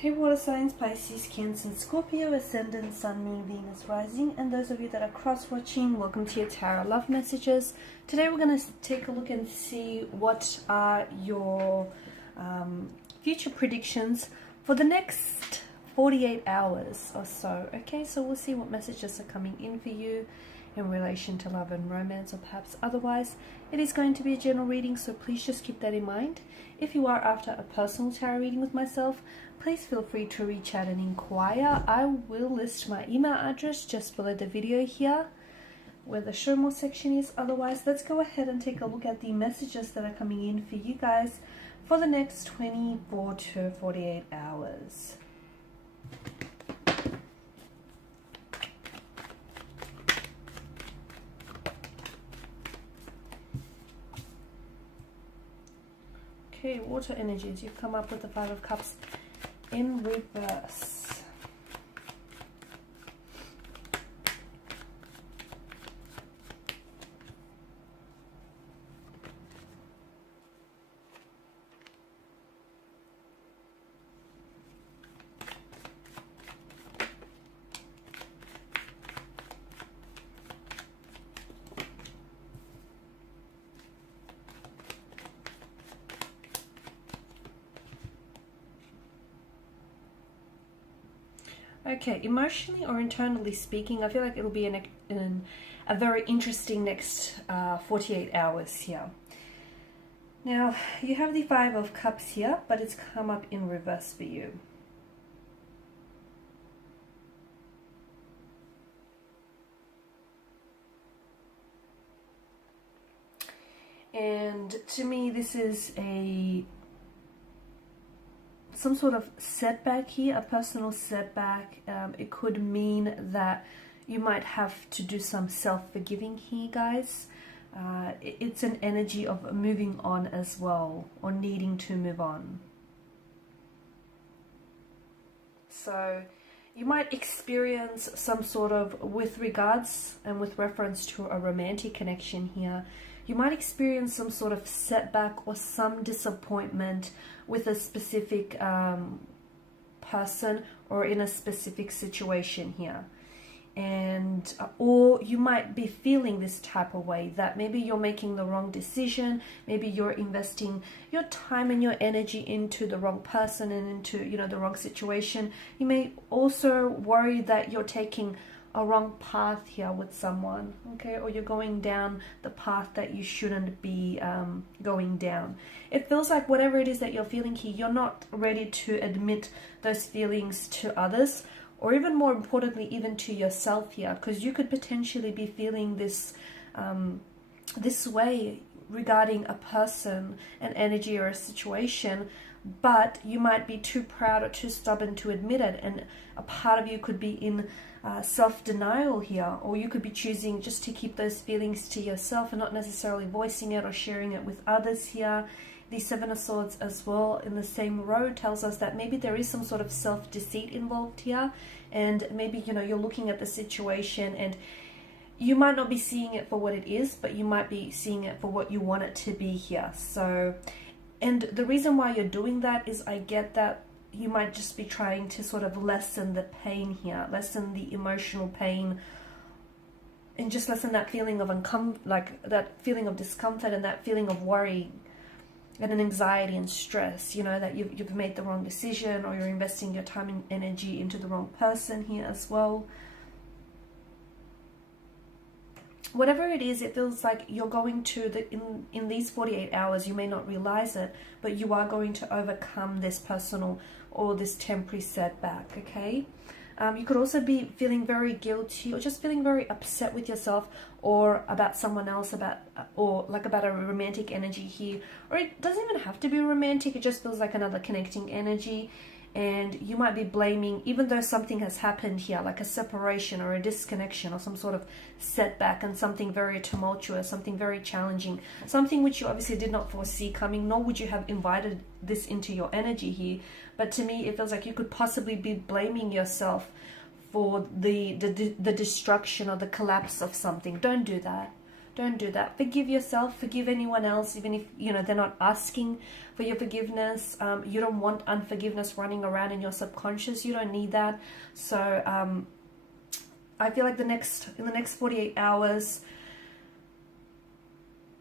Hey water signs, Pisces, Cancer, Scorpio, Ascendant, Sun, Moon, Venus, Rising, and those of you that are cross-watching, welcome to your Tarot Love Messages. Today we're going to take a look and see what are your future predictions for the next 48 hours or so. Okay, so we'll see what messages are coming in for you in relation to love and romance, or perhaps otherwise. It is going to be a general reading, so please just keep that in mind. If you are after a personal tarot reading with myself, please feel free to reach out and inquire. I will list my email address just below the video here where the show more section is. Otherwise, let's go ahead and take a look at the messages that are coming in for you guys for the next 24 to 48 hours. Okay, water energies. You've come up with the Five of Cups in reverse. Okay, emotionally or internally speaking, I feel like it'll be a very interesting next 48 hours here. Now, you have the Five of Cups here, but it's come up in reverse for you. And to me, this is some sort of setback here, a personal setback. It could mean that you might have to do some self-forgiving here, guys. It's an energy of moving on as well, or needing to move on. So you might experience some sort of, with regards and with reference to a romantic connection here, you might experience some sort of setback or some disappointment with a specific person or in a specific situation here. And or you might be feeling this type of way, that maybe you're making the wrong decision, maybe you're investing your time and your energy into the wrong person and into, you know, the wrong situation. You may also worry that you're taking a wrong path here with someone, okay, or you're going down the path that you shouldn't be going down. It feels like whatever it is that you're feeling here, you're not ready to admit those feelings to others, or even more importantly, even to yourself here, because you could potentially be feeling this this way regarding a person, an energy, or a situation, but you might be too proud or too stubborn to admit it, and a part of you could be in self-denial here, or you could be choosing just to keep those feelings to yourself and not necessarily voicing it or sharing it with others here. The Seven of Swords as well in the same row tells us that maybe there is some sort of self-deceit involved here, and maybe, you know, you're looking at the situation and you might not be seeing it for what it is, but you might be seeing it for what you want it to be here. So, and the reason why you're doing that is, I get that you might just be trying to sort of lessen the pain here, lessen the emotional pain, and just lessen that feeling of that feeling of discomfort and that feeling of worry and an anxiety and stress, you know, that you've made the wrong decision, or you're investing your time and energy into the wrong person here as well. Whatever it is, it feels like you're going to, in these 48 hours, you may not realize it, but you are going to overcome this personal or this temporary setback, okay? You could also be feeling very guilty, or just feeling very upset with yourself or about someone else, or like about a romantic energy here. Or it doesn't even have to be romantic, it just feels like another connecting energy. And you might be blaming, even though something has happened here, like a separation or a disconnection or some sort of setback, and something very tumultuous, something very challenging, something which you obviously did not foresee coming, nor would you have invited this into your energy here. But to me, it feels like you could possibly be blaming yourself for the destruction or the collapse of something. Don't do that. Don't do that. Forgive yourself, forgive anyone else, even if, you know, they're not asking for your forgiveness. You don't want unforgiveness running around in your subconscious. You don't need that. So I feel like in the next 48 hours,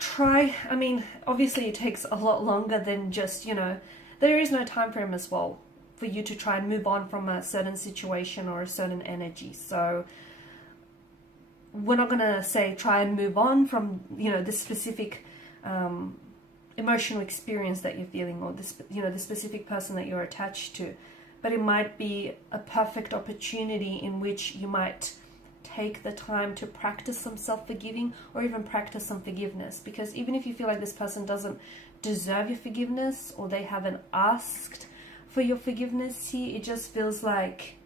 try, I mean, obviously it takes a lot longer than just, you know, there is no time frame as well for you to try and move on from a certain situation or a certain energy. So we're not going to say try and move on from, you know, this specific emotional experience that you're feeling, or this, you know, the specific person that you're attached to. But it might be a perfect opportunity in which you might take the time to practice some self-forgiving, or even practice some forgiveness. Because even if you feel like this person doesn't deserve your forgiveness, or they haven't asked for your forgiveness here, it just feels like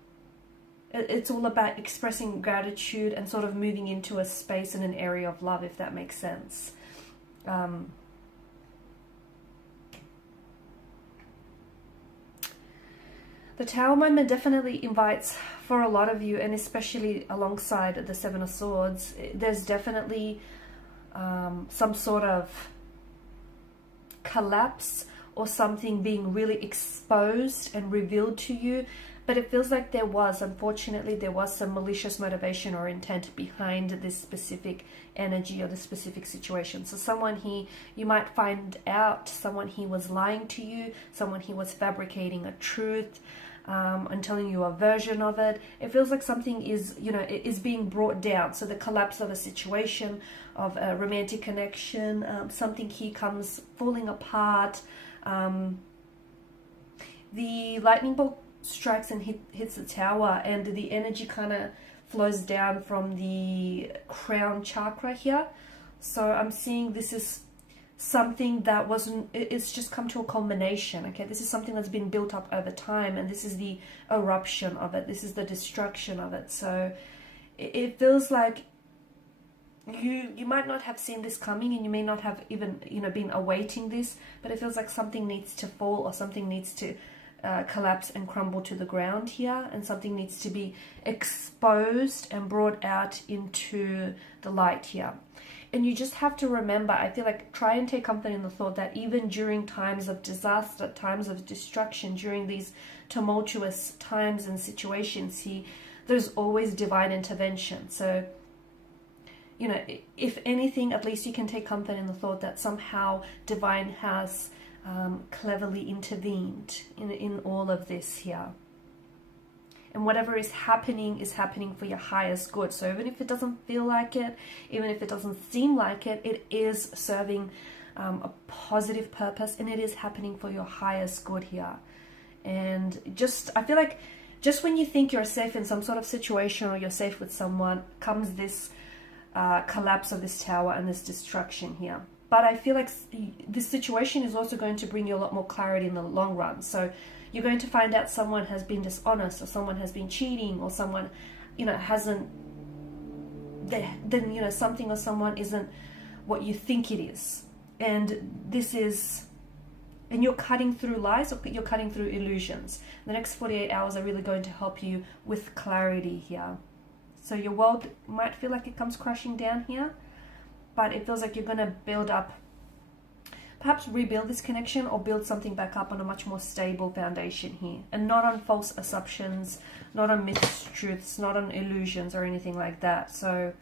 it's all about expressing gratitude and sort of moving into a space and an area of love, if that makes sense. The Tower moment definitely invites, for a lot of you, and especially alongside the Seven of Swords, there's definitely some sort of collapse or something being really exposed and revealed to you. But it feels like unfortunately, there was some malicious motivation or intent behind this specific energy or this specific situation. So someone here, you might find out someone here was lying to you, someone here was fabricating a truth, and telling you a version of it. It feels like something is, you know, it is being brought down. So the collapse of a situation, of a romantic connection, something here comes falling apart. The lightning bolt strikes and hits the Tower, and the energy kind of flows down from the crown chakra here. So I'm seeing this is something that it's just come to a culmination. Okay, this is something that's been built up over time, and this is the eruption of it, this is the destruction of it. So it feels like you might not have seen this coming, and you may not have even, you know, been awaiting this, but it feels like something needs to fall, or something needs to collapse and crumble to the ground here, and something needs to be exposed and brought out into the light here. And you just have to remember, I feel like, try and take comfort in the thought that even during times of disaster, times of destruction, during these tumultuous times and situations here, there's always divine intervention. So, you know, if anything, at least you can take comfort in the thought that somehow divine has cleverly intervened in all of this here. And whatever is happening for your highest good. So even if it doesn't feel like it, even if it doesn't seem like it, it is serving a positive purpose, and it is happening for your highest good here. And I feel like just when you think you're safe in some sort of situation, or you're safe with someone, comes this collapse of this Tower and this destruction here. But I feel like this situation is also going to bring you a lot more clarity in the long run. So you're going to find out someone has been dishonest, or someone has been cheating, or someone, you know, hasn't, then, you know, something or someone isn't what you think it is. And you're cutting through lies, or you're cutting through illusions. The next 48 hours are really going to help you with clarity here. So your world might feel like it comes crashing down here, but it feels like you're going to build up, perhaps rebuild this connection, or build something back up on a much more stable foundation here, and not on false assumptions, not on mistruths, not on illusions or anything like that. So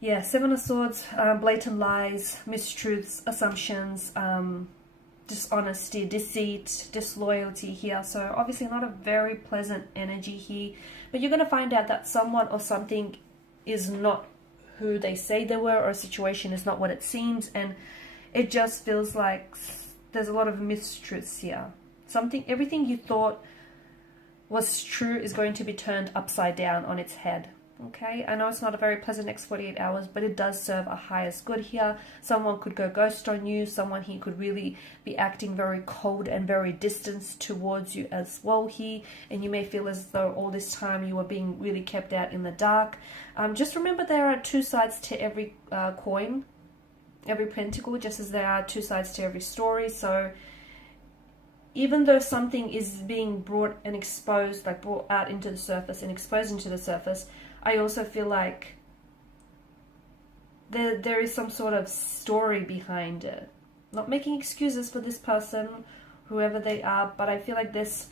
yeah, Seven of Swords, blatant lies, mistruths, assumptions, dishonesty, deceit, disloyalty here. So obviously not a very pleasant energy here, but you're going to find out that someone or something is not who they say they were, or a situation is not what it seems, and it just feels like there's a lot of mistruths here. Everything you thought was true is going to be turned upside down on its head. Okay, I know it's not a very pleasant next 48 hours, but it does serve a highest good here. Someone could go ghost on you. Someone here could really be acting very cold and very distant towards you as well here. And you may feel as though all this time you were being really kept out in the dark. Just remember, there are two sides to every coin, every pentacle, just as there are two sides to every story. So even though something is being brought and exposed, like brought out into the surface and exposed into the surface, I also feel like there is some sort of story behind it. Not making excuses for this person, whoever they are, but I feel like there's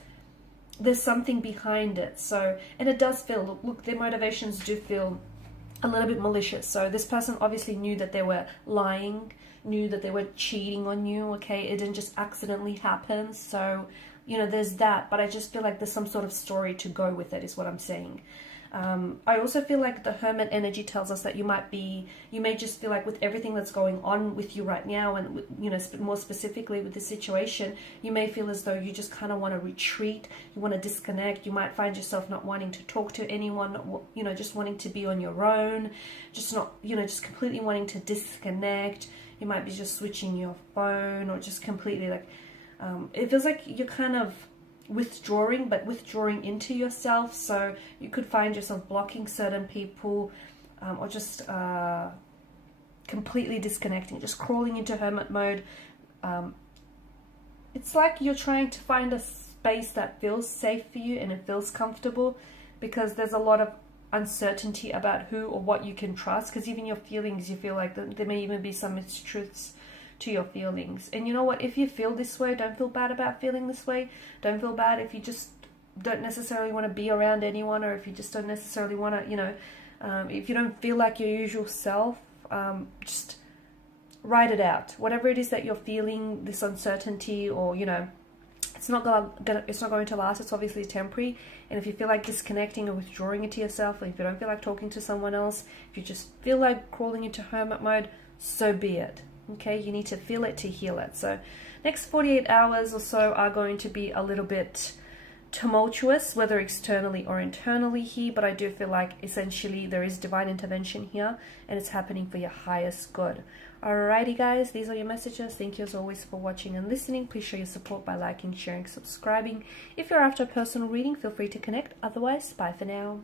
something behind it. So, and it does feel, look, their motivations do feel a little bit malicious. So this person obviously knew that they were lying, knew that they were cheating on you, okay? It didn't just accidentally happen. So, you know, there's that, but I just feel like there's some sort of story to go with it, is what I'm saying. I also feel like the Hermit energy tells us that you may just feel like with everything that's going on with you right now, and, you know, more specifically with the situation, you may feel as though you just kind of want to retreat, you want to disconnect, you might find yourself not wanting to talk to anyone, you know, just wanting to be on your own, just not, you know, just completely wanting to disconnect. You might be just switching your phone, or just completely like, it feels like you're kind of withdrawing, but withdrawing into yourself. So you could find yourself blocking certain people, or just completely disconnecting, just crawling into hermit mode. It's like you're trying to find a space that feels safe for you and it feels comfortable, because there's a lot of uncertainty about who or what you can trust, because even your feelings, you feel like there may even be some mistruths to your feelings. And you know what, if you feel this way, don't feel bad about feeling this way. Don't feel bad if you just don't necessarily want to be around anyone, or if you just don't necessarily want to, you know, if you don't feel like your usual self, just write it out. Whatever it is that you're feeling, this uncertainty, or, you know, it's not going to last. It's obviously temporary. And if you feel like disconnecting or withdrawing into yourself, or if you don't feel like talking to someone else, if you just feel like crawling into hermit mode, so be it. Okay, you need to feel it to heal it. So next 48 hours or so are going to be a little bit tumultuous, whether externally or internally here, but I do feel like essentially there is divine intervention here, and it's happening for your highest good. Alrighty guys, these are your messages. Thank you as always for watching and listening. Please show your support by liking, sharing, subscribing. If you're after a personal reading, feel free to connect. Otherwise, bye for now.